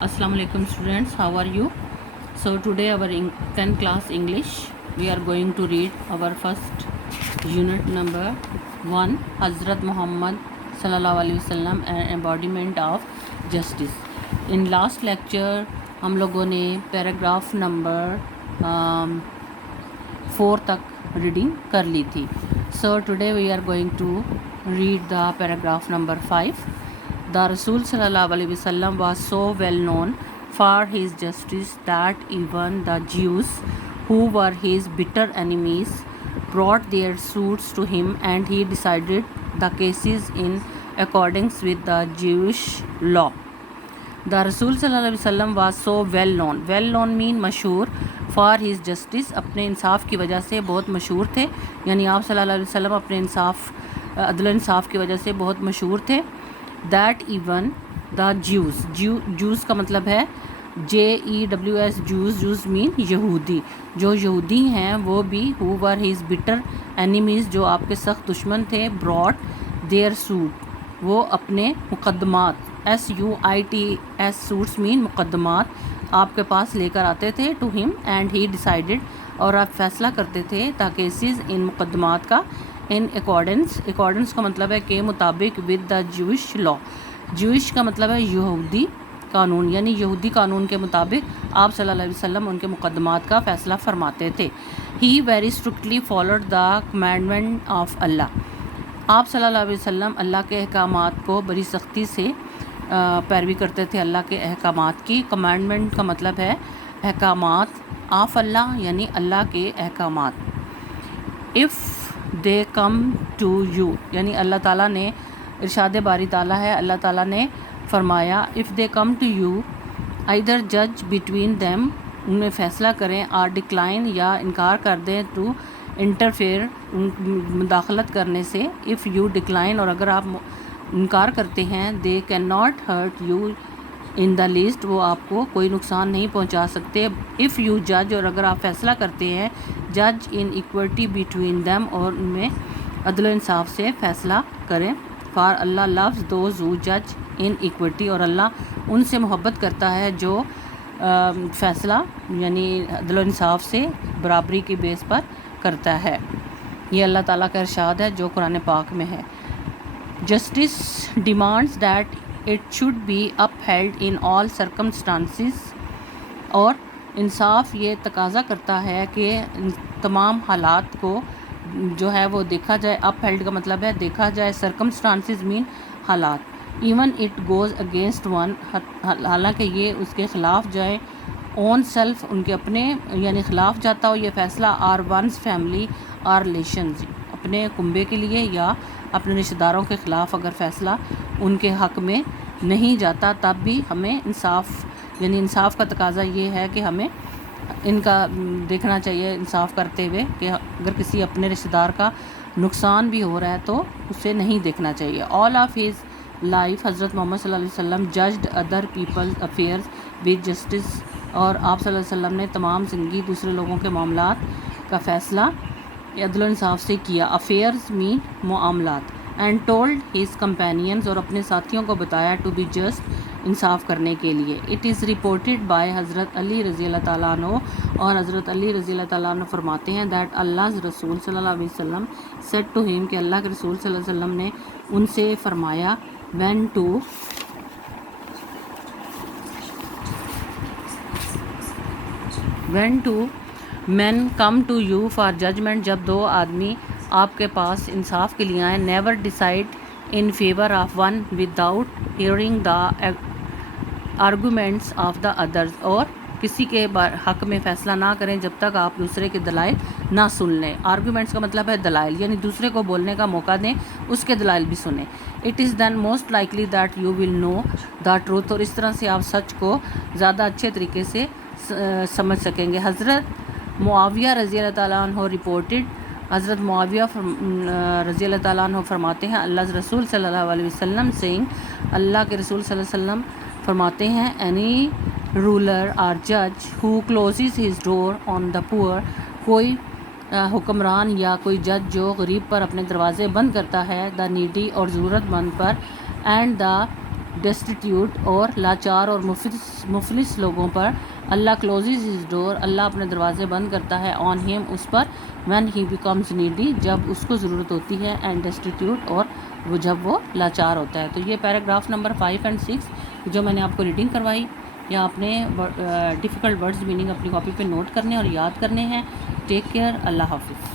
Assalamu alaikum students, how are you? So today our 10th class English, we are going to read our first unit number 1, Hazrat Muhammad sallallahu alaihi wasallam, an embodiment of justice. In last lecture हम लोगों ने paragraph number 4 तक reading कर ली थी. So today we are going to read the paragraph number 5. The Rasul sallallahu alaihi wasallam was so well known for his justice that even the Jews, who were his bitter enemies, brought their suits to him and he decided the cases in accordance with the Jewish law. The Rasul sallallahu alaihi wasallam was so well known. Well known mean मशहूर. For his justice, अपने इंसाफ की वजह से बहुत मशहूर थे. यानी आप सल्लल्लाहु अलैहि वसल्लम अपने इंसाफ अदल इंसाफ की वजह से बहुत मशहूर थे. That even the Jews का मतलब है JEWS, Jews mean यहूदी. जो यहूदी हैं वो भी who were his bitter enemies, जो आपके सख्त दुश्मन थे, brought their suit, वो अपने मुकदमात SUITS suits mean मुकदमात आपके पास लेकर आते थे to him and he decided, और आप फैसला करते थे द केसेस इन मुकदमात का इन अकॉर्डेंस का मतलब है के मुताबिक with the Jewish law. Jewish का मतलब है यहूदी कानून, यानी यहूदी कानून के मुताबिक आप सल्लल्लाहु अलैहि वसल्लम उनके मुकदमात का फ़ैसला फरमाते थे. He very strictly followed the commandment of Allah. आप सल्लल्लाहु अलैहि वसल्लम अल्लाह के अहकामात को बड़ी सख्ती से पैरवी करते थे. अल्लाह के अहकामात की, कमांडमेंट का मतलब है अहकामात ऑफ अल्लाह, यानी अल्लाह के अहकामात. If they come to you, यानी अल्लाह ताला ने इरशाद बारी ताला है, अल्लाह ताला ने फरमाया if they come to you either जज बिटवीन देम, उनमें फ़ैसला करें, आर डिक्लाइन या इनकार कर दें, टू इंटरफेयर मुदाखलत करने से. इफ़ यू डिक्लाइन, और अगर आप इनकार करते हैं, they can not hurt you in the least, वो आपको कोई नुकसान नहीं पहुंचा सकते. इफ़ यू जज, और अगर आप फ़ैसला करते हैं, जज इन इक्वलिटी बिटवीन देम, और उनमें अदल इंसाफ से फ़ैसला करें. For Allah loves those who जज इन इक्वलिटी, और अल्लाह उनसे मोहब्बत करता है जो फ़ैसला यानी अदल इंसाफ से बराबरी की बेस पर करता है. ये अल्लाह ताला का इरशाद है जो कुरान पाक में है. Justice demands that it should be upheld in all circumstances, और इंसाफ ये तकाजा करता है कि तमाम हालात को जो है वो देखा जाए. अपहेल्ड का मतलब है देखा जाए, सर्कमस्टांसिस मीन हालात. Even it goes against one, हालांकि ये उसके ख़िलाफ़ जाए. ओन सेल्फ, उनके अपने यानी ख़िलाफ़ जाता हो ये फ़ैसला. Or one's family or relations, अपने कुंबे के लिए या अपने रिश्तेदारों के ख़िलाफ़ अगर फ़ैसला उनके हक़ में नहीं जाता, तब भी हमें इंसाफ यानी इंसाफ का तकाजा ये है कि हमें इनका देखना चाहिए इंसाफ करते हुए कि अगर किसी अपने रिश्तेदार का नुकसान भी हो रहा है तो उसे नहीं देखना चाहिए. ऑल ऑफ हिज लाइफ हज़रत मोहम्मद सल्लल्लाहु अलैहि वसल्लम judged other people's affairs with justice, और आप सल्लल्लाहु अलैहि वसल्लम ने तमाम ज़िंदगी दूसरे लोगों के मामलात का फ़ैसला अदल इंसाफ से किया. अफेयर्स मीन मामलात. एंड टोल्ड हिज कंपेनियंस, और अपने साथियों को बताया, टू बी जस्ट, इंसाफ करने के लिए. इट इज़ रिपोर्टेड बाय हज़रत अली रज़ी अल्लाह ताला अन्हु, और हज़रत अली रज़ी अल्लाह ताला अन्हु फरमाते हैं दैट अल्लाह रसूल सल्लल्लाहु अलैहि वसल्लम सेड टू हिम, कि अल्लाह के रसूल सल्लल्लाहु अलैहि वसल्लम ने उनसे फरमाया, when two man come to you for judgment, जब दो आदमी आपके पास इंसाफ के लिए आए, never decide in favour of one without hearing the arguments of the others, और किसी के हक़ में फ़ैसला ना करें जब तक आप दूसरे के दलाइल ना सुन लें. आर्गूमेंट्स का मतलब है दलाइल, यानी दूसरे को बोलने का मौका दें, उसके दलाइल भी सुने. It is then most likely that you will know the truth, और इस तरह से आप सच को ज़्यादा अच्छे तरीके से समझ सकेंगे. हज़रत मुआविया रज़ी अल्लाह ताला अन्हु रिपोर्टेड, हज़रत मुआविया रज़ी अल्लाह ताला अन्हु फरमाते हैं, अल्लाह रसूल सल्लल्लाहु अलैहि वसल्लम सेइंग, अल्लाह के रसूल सल्लल्लाहु अलैहि वसल्लम फरमाते हैं, एनी रूलर आर जज who closes his door on the poor, कोई हुक्मरान या कोई जज जो गरीब पर अपने दरवाज़े बंद करता है, द नीडी, और ज़रूरतमंद पर, एंड द ڈیسٹیٹیوٹ اور لاچار اور مفلس لوگوں پر. اللہ کلوزز ہز ڈور, اللہ اپنے دروازے بند کرتا ہے. آن ہیم, اس پر. وین ہی بیکمز نیڈی, جب اس کو ضرورت ہوتی ہے. اینڈ ڈیسٹیٹیوٹ, اور وہ جب وہ لاچار ہوتا ہے. تو یہ پیراگراف نمبر 5 and 6 جو میں نے آپ کو ریڈنگ کروائی, یا آپ نے ڈیفیکلٹ ورڈز میننگ اپنی کاپی پہ نوٹ کرنے اور یاد کرنے ہیں. ٹیک کیئر, اللہ حافظ.